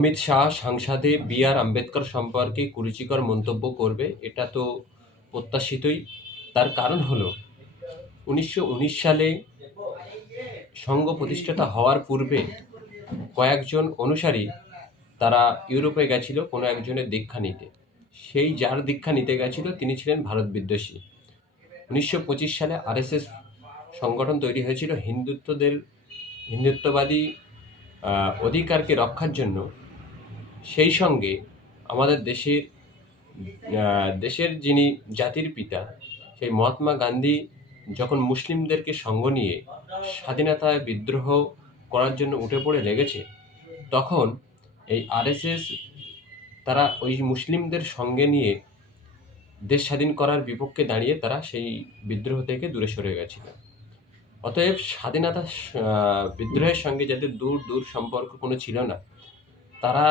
অমিত শাহ সংসদে আম্বেদকর সম্পর্কে কুরুচিকর মন্তব্য করবে, এটা তো প্রত্যাশিতই। তার কারণ হলো ১৯১৯ সালে সংঘ প্রতিষ্ঠাতা হওয়ার পূর্বে কয়েকজন অনুসারী তারা ইউরোপে গেছিল কোনো একজনের দীক্ষা নিতে। সেই যার দীক্ষা নিতে গেছিল তিনি ছিলেন ভারত বিদ্বেষী। ১৯২৫ সালে আরএসএস সংগঠন তৈরি হয়েছিল হিন্দুত্ববাদী অধিকারকে রক্ষার জন্য। সেই সঙ্গে আমাদের দেশের যিনি জাতির পিতা, সেই মহাত্মা গান্ধী যখন মুসলিমদেরকে সঙ্গ নিয়ে স্বাধীনতায় বিদ্রোহ করার জন্য উঠে পড়ে লেগেছে, তখন এই আরএসএস তারা ওই মুসলিমদের সঙ্গে নিয়ে দেশ স্বাধীন করার বিপক্ষে দাঁড়িয়ে তারা সেই বিদ্রোহ থেকে দূরে সরে গেছিল। অতএব স্বাধীনতা বিদ্রোহের সঙ্গে যাদের দূর সম্পর্ক কোনো ছিল না, তারা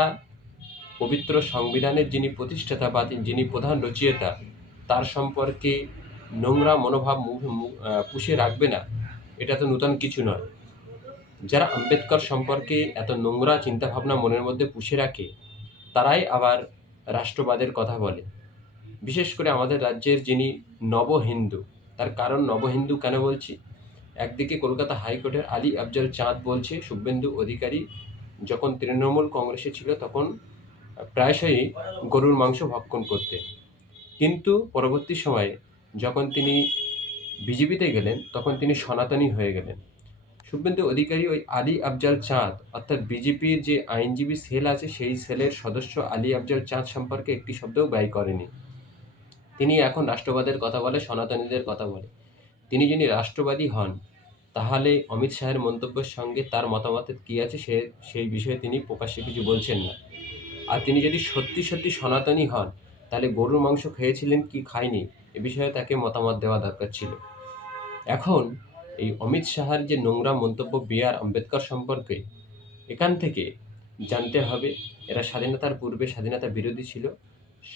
পবিত্র সংবিধানের যিনি প্রতিষ্ঠাতা বা যিনি প্রধান রচয়িতা, তার সম্পর্কে নোংরা মনোভাব পুষে রাখবে না, এটা তো নূতন কিছু নয়। যারা আম্বেদকর সম্পর্কে এত নোংরা চিন্তাভাবনা মনের মধ্যে পুষে রাখে, তারাই আবার রাষ্ট্রবাদের কথা বলে। বিশেষ করে আমাদের রাজ্যের যিনি নবহিন্দু, তার কারণ নবহিন্দু কেন বলছি? একদিকে কলকাতা হাইকোর্টের আলী আফজাল চাঁদ বলছে শুভেন্দু অধিকারী যখন তৃণমূল কংগ্রেসে ছিল তখন প্রায়শই গরুর মাংস ভক্ষণ করতেন, কিন্তু পরবর্তী সময়ে যখন তিনি বিজেপিতে গেলেন তখন তিনি সনাতনী হয়ে গেলেন। শুভেন্দু অধিকারী ওই আলী আফজাল চাঁদ অর্থাৎ বিজেপির যে আইনজীবী সেল আছে সেই সেলের সদস্য আলী আফজাল চাঁদ সম্পর্কে একটি শব্দও ব্যয় করেনি। তিনি এখন রাষ্ট্রবাদের কথা বলে, সনাতনীদের কথা বলে। তিনি যদি রাষ্ট্রবাদী হন, তাহলে অমিত শাহের মন্তব্যের সঙ্গে তার মতামতের কী আছে সেই বিষয়ে তিনি প্রকাশ্যে কিছু বলছেন না। আর তিনি যদি সত্যি সনাতনী হন, তাহলে গরুর মাংস খেয়েছিলেন কি খায়নি এ বিষয়ে তাকে মতামত দেওয়া দরকার ছিল। এখন এই অমিত শাহের যে নোংরা মন্তব্য আম্বেদকর সম্পর্কে, এখান থেকে জানতে হবে এরা স্বাধীনতার পূর্বে স্বাধীনতা বিরোধী ছিল।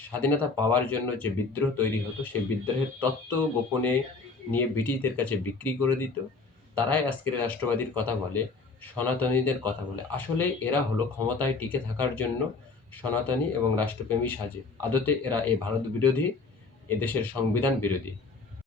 স্বাধীনতা পাওয়ার জন্য যে বিদ্রোহ তৈরি হতো, সেই বিদ্রোহের তত্ত্ব গোপনে নিয়ে ব্রিটিশদের কাছে বিক্রি করে দিত। তারাই আজকের রাষ্ট্রবাদীর কথা বলে, সনাতনীদের কথা বলে। আসলে এরা হলো ক্ষমতায় টিকে থাকার জন্য সনাতনী এবং রাষ্ট্রপ্রেমী সাজে। আদতে এরা এই ভারত বিরোধী, এদেশের সংবিধান বিরোধী।